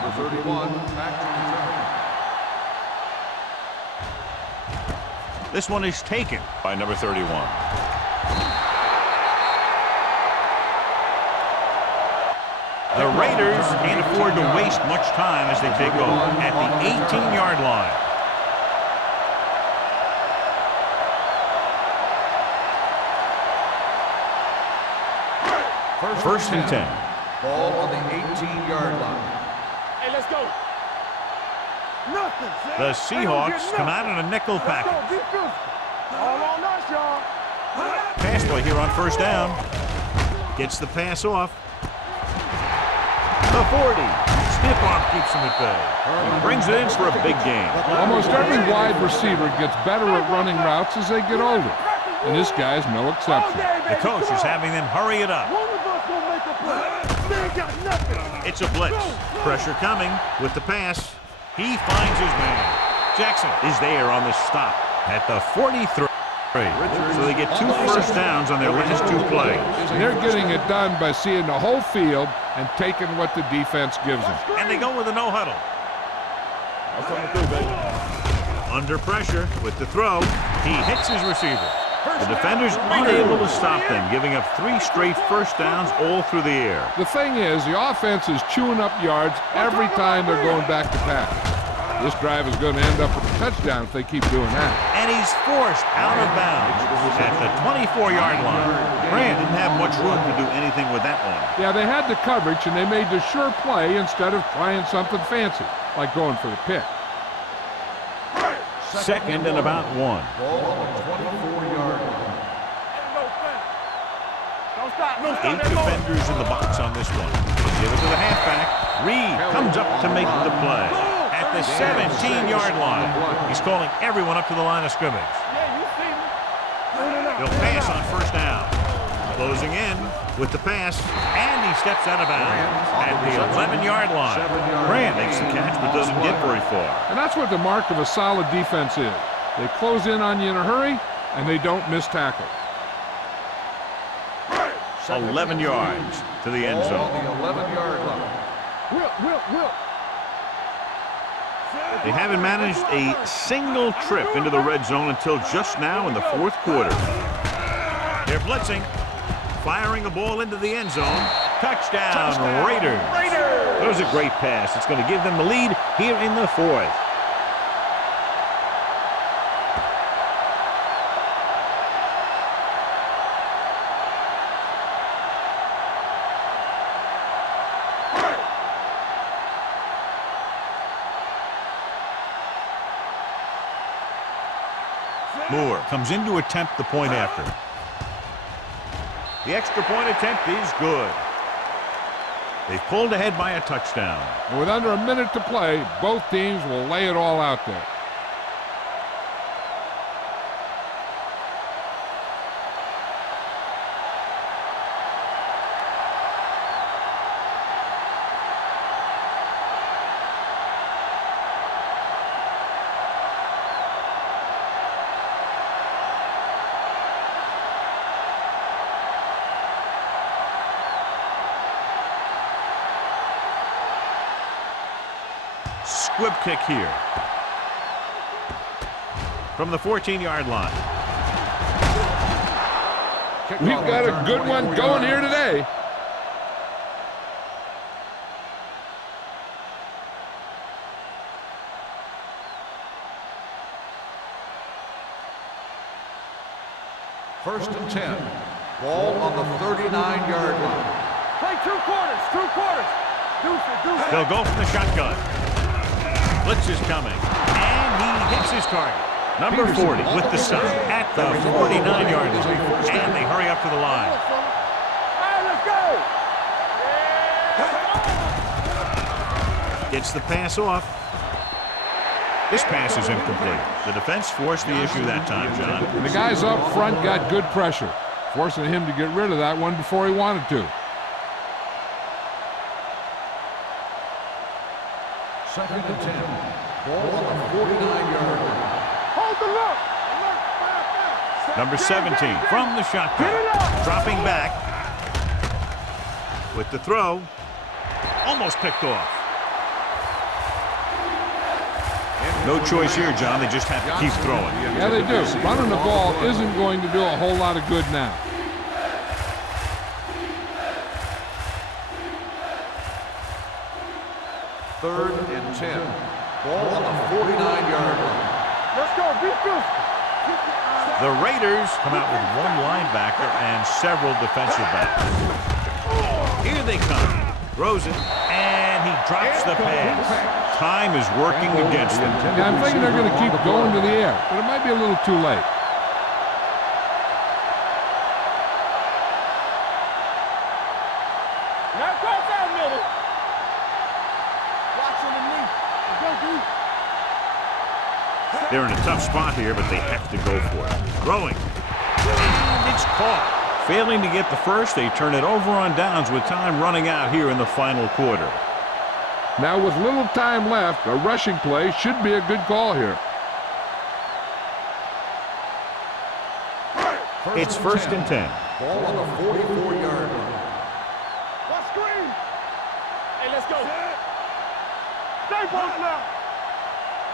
Number 31, back to return. This one is taken by number 31. The Raiders can't afford to waste much time as they take over at the 18-yard line. First and 10. Ball on the 18-yard line. Hey, let's go. Nothing. The Seahawks come out in a nickel package. Let's go. Be physical. All on us, y'all. Pass play here on first down. Gets the pass off. The 40. Stiff arm keeps him at bay. He brings it in for a big game. Almost every wide receiver gets better at running routes as they get older, and this guy's no exception. The coach is having them hurry it up. One of us gonna make a play. They ain't got nothing. It's a blitz. Pressure coming with the pass. He finds his man. Jackson is there on the stop at the 43. So they get 2 first downs on their last 2 plays. They're getting it done by seeing the whole field and taking what the defense gives them. And they go with a no huddle. Under pressure with the throw. He hits his receiver. The defenders unable to stop them, giving up 3 straight first downs all through the air. The thing is, the offense is chewing up yards every time they're going back to pass. This drive is going to end up with a touchdown if they keep doing that. And he's forced out of bounds at the 24-yard line. Grant didn't have much room to do anything with that one. Yeah, they had the coverage, and they made the sure play instead of trying something fancy, like going for the pick. Second and about 1. Ball on the 24-yard line. Don't stop. Don't stop. 8 defenders in the box on this one. Give it to the halfback. Reed comes up to make the play. At the 17-yard line. He's calling everyone up to the line of scrimmage. Yeah, you see me. He'll pass on first down. Closing in with the pass, and he steps out of bounds at the 11-yard line. Grant makes the catch but doesn't get very far. And that's what the mark of a solid defense is. They close in on you in a hurry, and they don't miss tackle. 11 yards to the end Ball zone. on the 11-yard line. Whip. They haven't managed a single trip into the red zone until just now in the fourth quarter. They're blitzing, firing a ball into the end zone. Touchdown, Raiders. That was a great pass. It's going to give them the lead here in the fourth. Moore comes in to attempt the point after. The extra point attempt is good. They've pulled ahead by a touchdown. And with under a minute to play, both teams will lay it all out there. Squib kick here. From the 14-yard line. We've got a good one going here today. First and 10. Ball on the 39-yard line. Play 2 quarters. Deuce. They'll go from the shotgun. Blitz is coming, and he hits his target. Number 40 with the stop at the 49-yard line, and they hurry up to the line. All right, let's go. Gets the pass off. This pass is incomplete. The defense forced the issue that time, John. And the guys up front got good pressure, forcing him to get rid of that one before he wanted to. Second and 10. Ball on the 49-yard line. Hold the look. Number 17 from the shotgun. Dropping back with the throw. Almost picked off. No choice here, John. They just have to keep throwing. Yeah, they do. Running the ball isn't going to do a whole lot of good now. Third and 10. Ball on the 49-yard line. Let's go. Defense. The Raiders come out with one linebacker and several defensive backs. Here they come. Throws it, and he drops the pass. Time is working against them. Yeah, I'm thinking they're going to keep going to the air, but it might be a little too late. Now cross that middle. Watch underneath. Go deep. They're in a tough spot here, but they have to go for it. Throwing. And it's caught. Failing to get the first, they turn it over on downs with time running out here in the final quarter. Now with little time left, a rushing play should be a good call here. It's first and 10. Ball on the 44-yard line. Watch screen. Hey, let's go. Stay close now.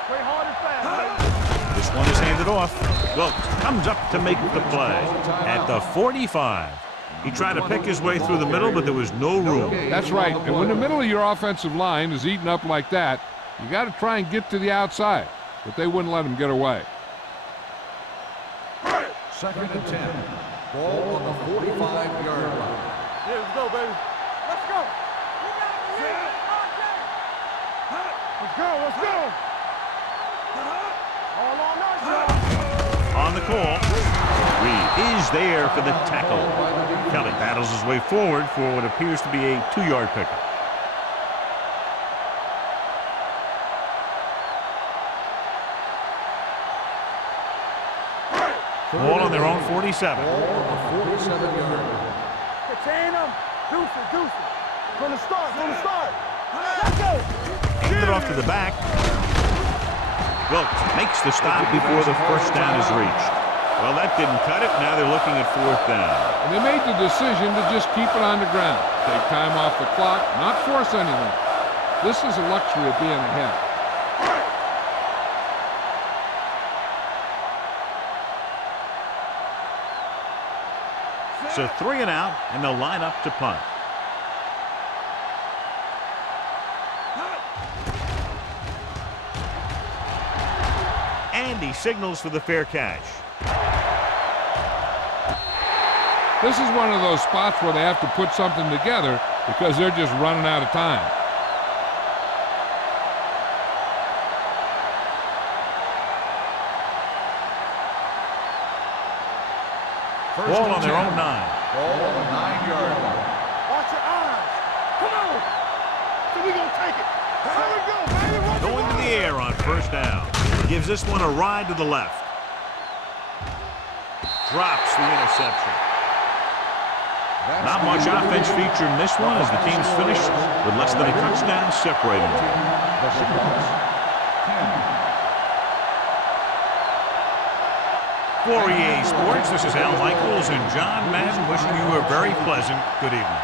Play hard and fast. This one is handed off. Wilkes comes up to make the play at the 45. He tried to pick his way through the middle, but there was no room. That's right. And when the middle of your offensive line is eaten up like that, you got to try and get to the outside. But they wouldn't let him get away. Second and 10. Ball on the 45-yard line. Yeah, let's go, baby. Let's go. Let's go, let's go. All on us. On the call, Reed is there for the tackle. Kelly battles his way forward for what appears to be a 2-yard pickup. Ball on their own 47. Ball on the 47-yard line. Contain them. Deuce it. From the start. Let's go. Handed off to the back. Wilkes makes the stop before the first down is reached. Well, that didn't cut it. Now they're looking at fourth down. And they made the decision to just keep it on the ground. Take time off the clock, not force anything. This is a luxury of being ahead. So 3 and out, and they'll line up to punt. And he signals for the fair catch. This is one of those spots where they have to put something together because they're just running out of time. Ball on their own 9. Ball on the 9-yard line. Watch your eyes. Come on. So we gonna take it. Here we go, baby. Going to the air on first down. Gives this one a ride to the left. Drops the interception. Not much offense featured in this one as the team's finished with less than a touchdown separating them. The Seahawks, 10. For EA Sports, this is Al Michaels and John Madden wishing you a very pleasant good evening.